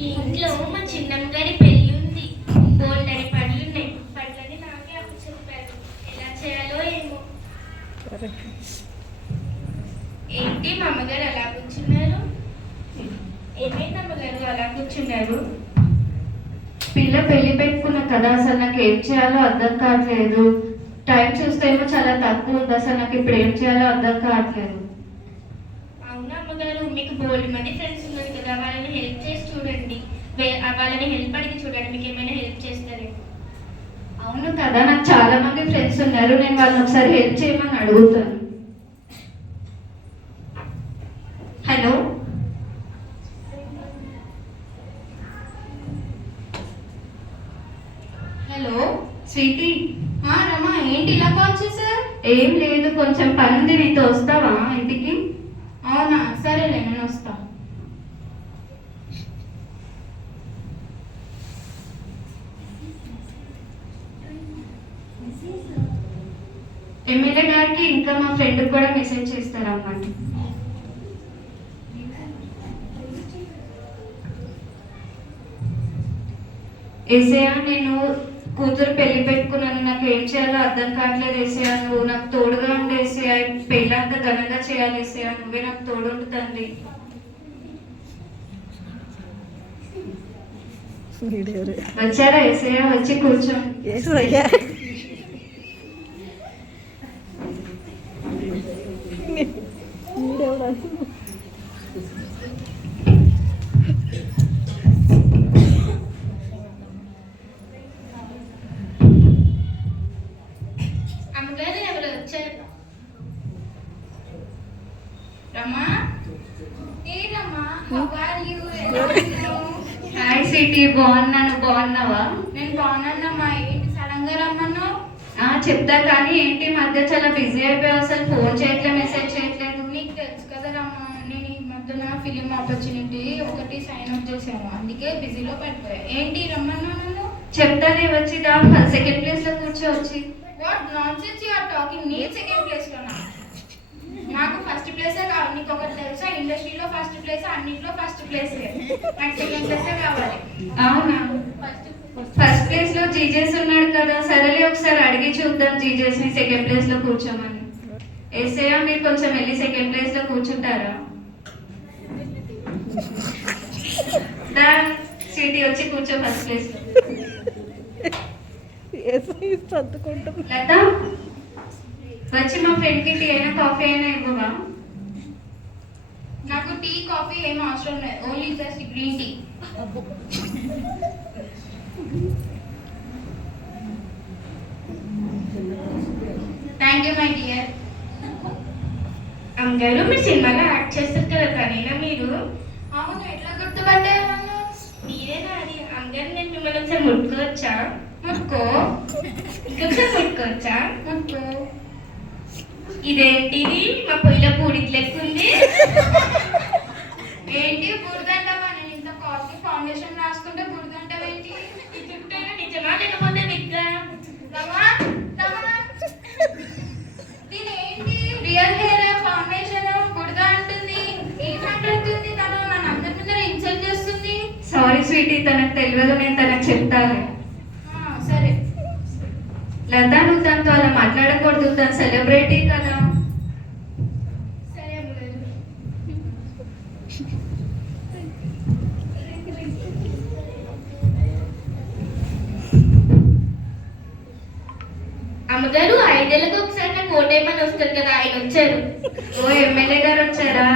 ఈ ఇంట్లో మా చిన్నమ్మ గారి పెళ్లి ఉంది. బోల్డని పనులు ఉన్నాయి. పనులని నాకే అప్పు చెప్పారు. ఎలా చేయాలో ఏమో. ఏంటి మా అమ్మగారు అలా కూర్చున్నారు? ఏమైంది అమ్మగారు అలా కూర్చున్నారు? పిల్ల పెళ్లి పెట్టుకున్న కదా, అసలు నాకు ఏం చేయాలో అర్థం కావట్లేదు. టైం చూస్తే ఏమో చాలా తక్కువ ఉంది. అసలు నాకు ఇప్పుడు ఏం చేయాలో అర్థం కావట్లేదు. అవునా అమ్మగారు, మీకు బోల్డ్ మంది ఫ్రెండ్స్ ఉన్నారు కదా, వాళ్ళని హెల్ప్ చేసి చూడండి. వాళ్ళని హెల్ప్ అడిగి చూడండి, మీకు ఏమైనా హెల్ప్ చేస్తారేమో. అవును కదా, నాకు చాలా మంది ఫ్రెండ్స్ ఉన్నారు. నేను వాళ్ళని ఒకసారి హెల్ప్ చేయమని అడుగుతాను. Hello, hello Sweety. రమా, ఏంటి ఇలా కాల్ చేశారు? ఏం లేదు, కొంచెం పని ఉంది. నీతో వస్తావా ఇంటికి? అవునా, సరేలే, నేను వస్తా. ఎమ్మెల్యే గారికి ఇంకా మా ఫ్రెండ్ కూడా మెసేజ్ చేస్తారన్నమాట. ఏసయ్య, నేను కూతురు పెళ్లి పెట్టుకున్నాను. నాకు ఏం చేయాలో అర్థం కావట్లేదు ఏసయ్య. నువ్వు నాకు తోడుగా ఉండి ఏసయ్య. పెళ్ళి అంతా ఘనంగా చేయాలి ఏసయ్య. నువ్వే నాకు తోడుండు తండ్రి. వచ్చారా ఏసయ్య? వచ్చి కూర్చో. అమ్మగారు ఎవరు వచ్చారు? రమా, ఏ Rama, how are you? Hi సిటీ, బాగున్నాను. బాగున్నావా? నేను బాగున్నానమ్మా. ఏంటి సడన్ గా రమ్మన్నావు? చెప్తా కానీ ఏంటి మధ్య చాలా బిజీ అయిపోయావు. అసలు ఫోన్ చేయట్లేదు, మెసేజ్ చేయట్లేదు. నీకు తెలుసు కదా రమ్మా, నేను ఈ మధ్యన ఫిలిం ఆపర్చునిటీ ఒకటి సైన్ అప్ చేశాను, అందుకే బిజీలో పడిపోయా. ఏంటి రమ్మన్నా నన్ను? చెప్తానే వచ్చి సెకండ్ ప్లేస్ లో కూర్చోవచ్చి. What nonsense you are talking? నీ సెకండ్ ప్లేస్ లోనా? నాకు ఫస్ట్ ప్లేసే కావాలి. నీకు ఒకటి తెలుసా, ఇండస్ట్రీలో ఫస్ట్ ప్లేస్, అన్నింటిలో ఫస్ట్ ప్లేసే. నాకు సెకండ్ ప్లేసే కావాలి. అవునా? ఫస్ట్ ప్లేస్ లో జీజేస్ ఉన్నాడు కదా, సరేలే ఒకసారి అడిగి చూద్దాం జీజేస్ ని సెకండ్ ప్లేస్ లో కూర్చోమని. ఏసయ్య, మీరు కొంచెం వెళ్ళి సెకండ్ ప్లేస్ లో కూర్చుంటారా? సిటీ వచ్చి కూర్చో ఫస్ట్ ప్లేస్ లో. లత, వచ్చి మా ఫ్రెండ్ కి టీ అయినా కాఫీ అయినా ఇవ్వవా? నాకు టీ కాఫీ ఏం అవసరం లేదు, only just green tea. Thank you my dear. అమ్మగారు, మీరు సినిమాలో యాక్ట్ చేస్తారు కదా, తనేనా మీరు? అవును, ఎట్లా గుర్తుపట్టారు నన్ను? మీరేనా అది? అమ్మగారు, నేను మిమ్మల్ని ఒకసారి ముట్టుకోవచ్చా? ముట్టుకో. ఇంకొకసారి ముట్టుకోవచ్చా? ముట్టుకో. ఇదేంటిది? మా పొయ్యిలో పూడికి లెక్క ఉంది. ఏంటి బురదంటావా? నేను ఇంత కాఫీ ఫౌండేషన్ రాసుకుంటే బురదంటావేంటి? ఈ చుట్టూ నిజమా లేకపోతే విగ్గా? రమా, రమా, దీనేంటి రియల్ హెయిర్ ఫౌండేషన్ బురద అంటుంది? ఏం మాట్లాడుతుంది తను? నన్ను అందరి ముందర ఇన్సల్ట్ చేస్తుంది. సారీ స్వీటీ, తనకు తెలియదు, నేను తనకు చెప్తాను. సరే. లత, నువ్వు తనతో అలా మాట్లాడకూడదు. తను సెలబ్రిటీ కదా. సరే అమ్మగారు. అమ్మగారు, 5 ఏళ్ళకి ఒకసారి నాకు ఓటేమని వస్తారు కదా, ఆయన వచ్చారు. ఓ, ఎమ్మెల్యే గారు వచ్చారా?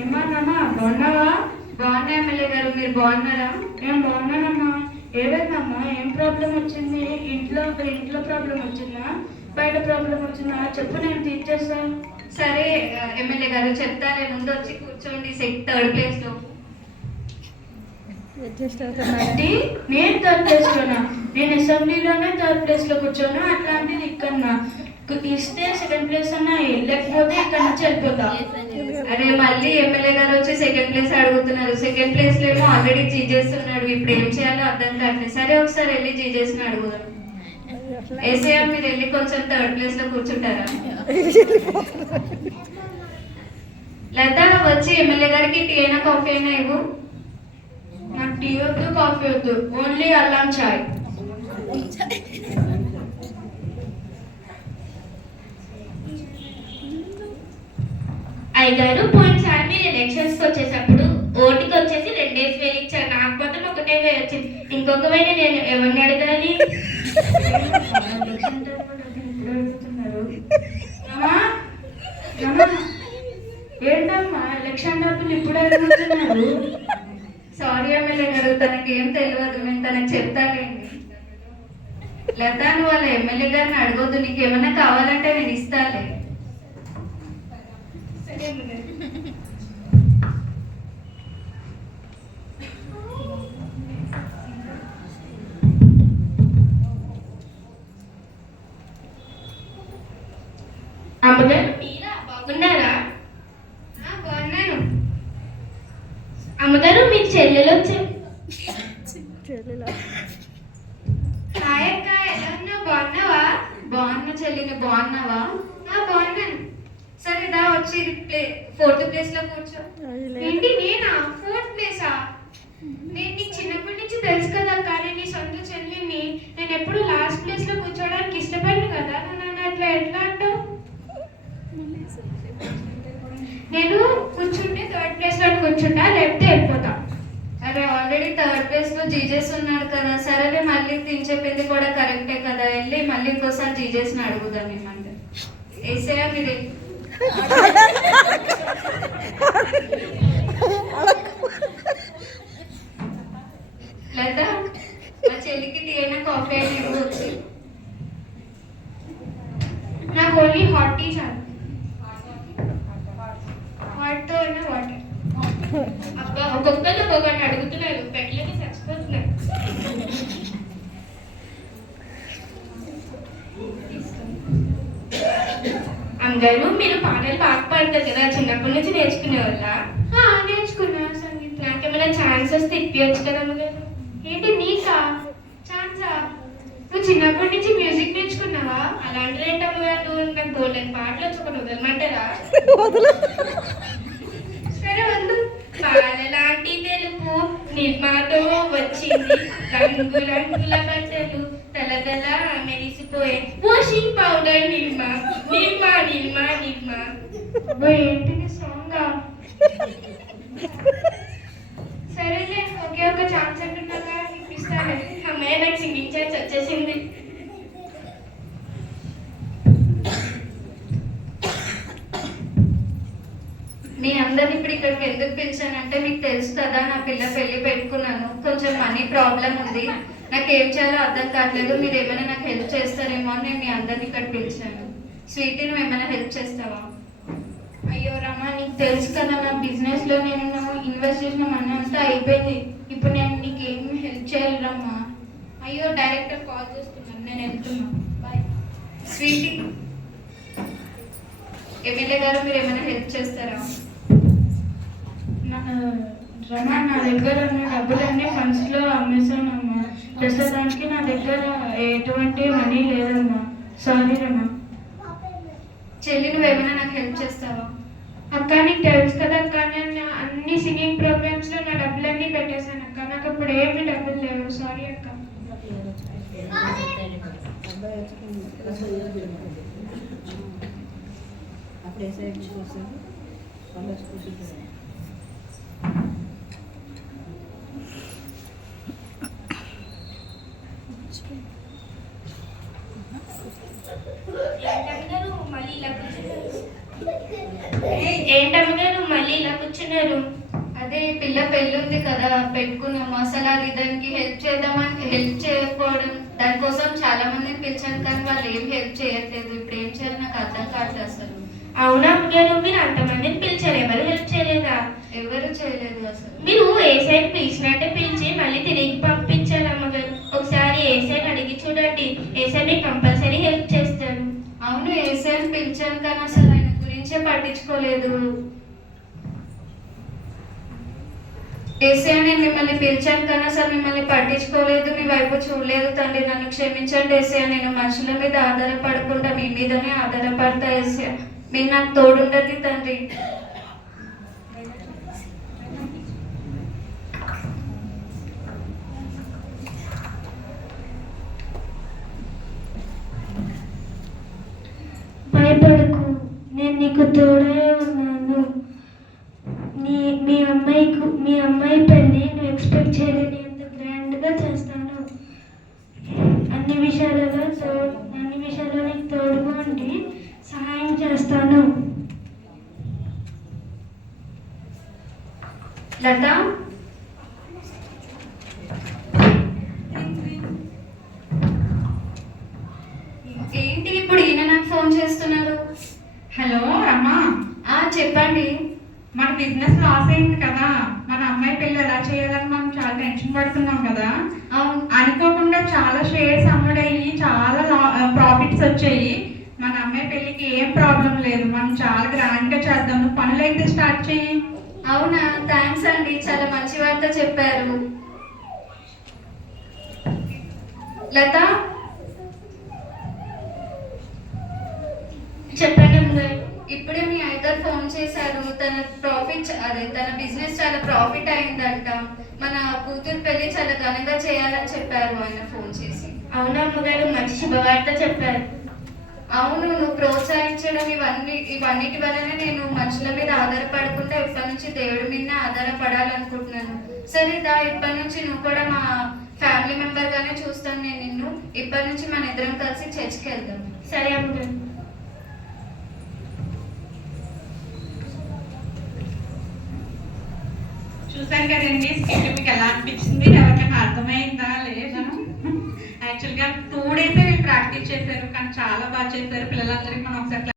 ఏమన్నామా, బాగున్నావా? బాగున్నా ఎమ్మెల్యే గారు, మీరు బాగున్నారా? నేను బాగున్నానమ్మా. ఏమైందమ్మా, ఏం ప్రాబ్లం వచ్చింది? ఇంట్లో ప్రాబ్లం వచ్చిందా, బయట ప్రాబ్లం వచ్చిందా? చెప్పు, నేను తీర్చేస్తా. సరే ఎమ్మెల్యే గారు, చెప్తానే. ముందు వచ్చి కూర్చోండి థర్డ్ ప్లేస్ లో. అంటే నేను థర్డ్ ప్లేస్ లోనా? నేను అసెంబ్లీలోనే థర్డ్ ప్లేస్ లో కూర్చోనా? అట్లాంటిది ఇక్కడ ఇస్తే సెకండ్ ప్లేస్ అన్నా వెళ్ళకపోతే ఇక్కడ నుంచి వెళ్ళిపోతా. అరే మళ్ళీ ఎమ్మెల్యే గారు వచ్చి సెకండ్ ప్లేస్ అడుగుతున్నారు. సెకండ్ ప్లేస్ లో ఏమో ఆల్రెడీ జీజేస్తున్నాడు. ఇప్పుడు ఏం చేయాలో అర్థం కావట్లేదు. సరే ఒకసారి వెళ్ళి జీజేసిన అడుగుదాం. ఏసీఆర్ మీరు వెళ్ళి కొంచెం థర్డ్ ప్లేస్ లో కూర్చుంటారా? లత వచ్చి ఎమ్మెల్యే గారికి టీ అయినా కాఫీ అయినా ఇవ్వు. నాకు టీ వద్దు, కాఫీ వద్దు, ఓన్లీ అల్లం చాయ్. అయ్యగారు పోయినసారి మీరు ఎలక్షన్స్ కి వచ్చేటప్పుడు ఓటుకి వచ్చేసి 2,000 ఇచ్చారు. నాకు మాత్రం 1,000 వచ్చింది. ఇంకొక వేళ నేను ఎవరిని అడగాలి? ఏంటమ్మా ఎలక్షన్ డబ్బులు ఇప్పుడు అడుగుతున్నారు? సారీ ఎమ్మెల్యే గారు, తనకి ఏం తెలియదు, నేను తనకు చెప్తాలేండి. లత నువ్వు వాళ్ళ ఎమ్మెల్యే గారిని అడగొద్దు, నీకు ఏమైనా కావాలంటే నేను ఇస్తాలే. అమ్మగారు మీరా బాగున్నారా? బాగున్నాను. అమ్మగారు మీ చెల్లెలు వచ్చే హాయ్ అక్క, ఎలా ఉన్నావు? బాగున్నావా? బాగున్నా చెల్లిని, బాగున్నావా? బాగున్నాను. సరే దా వచ్చి ఫోర్త్ ప్లేస్ లో కూర్చో. ఏంటి నేనా? ఫోర్త్ ప్లేసా? నేను నీకు చిన్నప్పటి నుంచి తెలుసు కదా అక్క, నేను నీ సొంత చెల్లిని. నేను ఎప్పుడు లాస్ట్ ప్లేస్ లో కూర్చోవడానికి ఇష్టపడను కదా, నన్ను అట్లా ఎట్లా అంటావు? నేను కూర్చుంటే థర్డ్ ప్లేస్ లో కూర్చుంటా, లేకపోతే వెళ్ళిపోతా. అరే ఆల్రెడీ థర్డ్ ప్లేస్ లో జీజేస్ ఉన్నాడు కదా. సరేలే, మళ్ళీ తిని చెప్పింది కూడా కరెక్టే కదా. వెళ్ళి మళ్ళీ ఇంకోసారి జీజేస్ ని అడుగుదాం. ఏమంటే ఏసయ్య మీరు లేదా మా చెల్లికి టీ అయినా కాఫీ అయినా ఇవ్వచ్చు. నాకు ఓన్లీ హాట్ టీ చాలు. హాట్ తో అయినా వాటర్. అబ్బా ఒక్కొక్కరు ఒక్కొక్కటి అడుగుతున్నారు. పెట్టలేక చచ్చిపోతున్నారు. అమ్మగారు మీరు పాటలు బాగా పాడతారు కదా, చిన్నప్పటి నుంచి నేర్చుకునే వాళ్ళ? నేర్చుకున్నా సంగీతం. నాకేమైనా ఛాన్స్ వస్తే ఇప్పించచ్చు కదా అమ్మగారు? ఏంటి నీకా ఛాన్సా? నువ్వు చిన్నప్పటి నుంచి మ్యూజిక్ నేర్చుకున్నావా? అలాంటి ఏంటి అమ్మగారు, నాకు బోల్డెన్ పాటలు వచ్చి ఒకటి వదలమంటారా? సరే వద్దు. పాలలాంటి తెలుపు నిర్మాతో వచ్చింది, రంగు రంగుల బట్టలు తలతల మెరిసిపోయే వాషింగ్ పౌడర్ నిర్మా నిర్మా నిర్మా నిర్మా. ఏంటిది సాంగా? సరేలే, ఒకే ఒక ఛాన్స్ అంటున్నాగా, ఇప్పిస్తాలే. అమ్మాయి నాకు సింగింగ్ ఛాన్స్ వచ్చేసింది. మీ అందరిని ఇప్పుడు ఇక్కడికి ఎందుకు పిలిచానంటే మీకు తెలుసు కదా, నా పిల్ల పెళ్లి పెట్టుకున్నాను. కొంచెం మనీ ప్రాబ్లం ఉంది. నాకు ఏం చేయాలో అర్థం కావట్లేదు. మీరు ఏమైనా నాకు హెల్ప్ చేస్తారేమో అని నేను మీ అందరిని ఇక్కడ పిలిచాను. స్వీటీ నువ్వు ఏమైనా హెల్ప్ చేస్తావా? అయ్యో రమా, నీకు తెలుసు కదా నా బిజినెస్ లో నేను ఇన్వెస్ట్ చేసిన మనీ అంతా అయిపోయింది. ఇప్పుడు నేను నీకు ఏం హెల్ప్ చేయాలి రమ్మా? అయ్యో డైరెక్టర్ కాల్ చేస్తున్నాను, నేను వెళ్తున్నా. బాయ్. స్వీటీ ఎమ్మెల్యే గారు మీరు ఏమైనా హెల్ప్ చేస్తారా? రమా, నా దగ్గర ఉన్న డబ్బులన్నీ ఫండ్స్ లో అమ్మేశానమ్మా. ప్రస్తుతానికి నా దగ్గర ఎటువంటి మనీ లేదమ్మా. సారీ రమా. చెల్లి నువ్వు ఏమైనా నాకు హెల్ప్ చేస్తావా? అక్క నీకు తెలుసు కదా అక్క, నేను అన్ని సింగింగ్ ప్రోగ్రామ్స్ లో నా డబ్బులన్నీ పెట్టేశాను అక్క. నాకు ఇప్పుడు ఏమి డబ్బులు లేవు. సారీ అక్క. ఏంటమ్మగారు మళ్ళీ ఇలా కూర్చున్నారు? అదే ఈ పిల్ల పెళ్ళి ఉంది కదా, పెట్టుకున్నాము. అసలు అది దానికి హెల్ప్ చేద్దామని హెల్ప్ చేయకపోవడం, దానికోసం చాలా మందిని పిలిచాను కానీ వాళ్ళు ఏం హెల్ప్ చేయట్లేదు. ఇప్పుడు ఏం చేయాలి నాకు అర్థం కావట్లేదు అసలు. అవునా అమ్మగారు, మీరు అంతమందిని పిలిచారు, ఎవరు హెల్ప్ చేయలేదా? ఎవరు చేయలేదు అసలు. మీరు ఏసైని పిలిచినట్టే పిలిచి మళ్ళీ తిరిగి పంపించారు అమ్మగారు. ఒకసారి ఏసైని అడిగి చూడండి, ఏసై మీకు కంపల్సరీ హెల్ప్ చేస్తాడు. అవును, పిలిచాను కానీ అసలు ఆయన గురించే పట్టించుకోలేదు. ఏసయ్య, నేను మిమ్మల్ని పిలిచాను కానీ అసలు మిమ్మల్ని పట్టించుకోలేదు, మీ వైపు చూడలేదు తండ్రి. నన్ను క్షమించండి ఏసయ్య. నేను మనుషుల మీద ఆధారపడకుండా మీ మీదనే ఆధారపడతా ఏసయ్య. మీరు నాకు తోడుండండి తండ్రి. భయపడకు, నేను నీకు తోడే ఉన్నాను. మీ అమ్మాయి పెళ్ళి నువ్వు ఎక్స్పెక్ట్ చేయలేని అంత గ్రాండ్గా చేస్తాను. అన్ని విషయాల్లో నీకు తోడుగా ఉండి సహాయం చేస్తాను. లత, ఏంటి ఇప్పుడు ఈయన నాకు ఫోన్ చేస్తున్నారు? హలో రమ్మా, చెప్పండి. మన బిజినెస్ లాస్ అయింది కదా, మన అమ్మాయి పెళ్ళి ఎలా చేయాలని మనం చాలా టెన్షన్ పడుతున్నాం కదా. అవును. అనుకోకుండా చాలా షేర్స్ అమ్ముడయ్యి చాలా ప్రాఫిట్స్ వచ్చాయి. మన అమ్మాయి పెళ్ళికి ఏం ప్రాబ్లం లేదు, మనం చాలా గ్రాండ్ గా చేద్దాము. పనులు అయితే స్టార్ట్ చెయ్యి. అవునా, థ్యాంక్స్ అండి, చాలా మంచి వార్త చెప్పారు. లత, చెప్పండి అమ్మగారు. ఇప్పుడే మీ అయ్యగారు ఫోన్ చేశారు. తన బిజినెస్ చాలా ప్రాఫిట్ అయిందంట. మన కూతురు పెళ్లి చాలా ఘనంగా చేయాలని చెప్పారు ఆయన ఫోన్ చేసి. అవునా అమ్మగారు, మంచి శుభవార్త చెప్పారు. అవును, నువ్వు ప్రోత్సహించడం ఇవన్నిటి వల్లనే నేను మనుషుల మీద ఆధారపడకుండా ఇప్పటి నుంచి దేవుడి మీదనే ఆధారపడాలనుకుంటున్నాను. సరే దా, ఇప్పటి నుంచి నువ్వు కూడా మా ఫ్యామిలీ మెంబర్ గానే చూస్తాను నేను నిన్ను. ఇప్పటి నుంచి మన ఇద్దరం కలిసి చర్చికి వెళ్దాం. సరే అమ్మగారు. చూసాను కదండి, స్కిట్ మీకు ఎలా అనిపించింది? ఎవరికైనా అర్థమైందా లేదా? యాక్చువల్గా 2 days వీళ్ళు ప్రాక్టీస్ చేశారు, కానీ చాలా బాగా చేశారు. పిల్లలందరికీ మనం ఒకసారి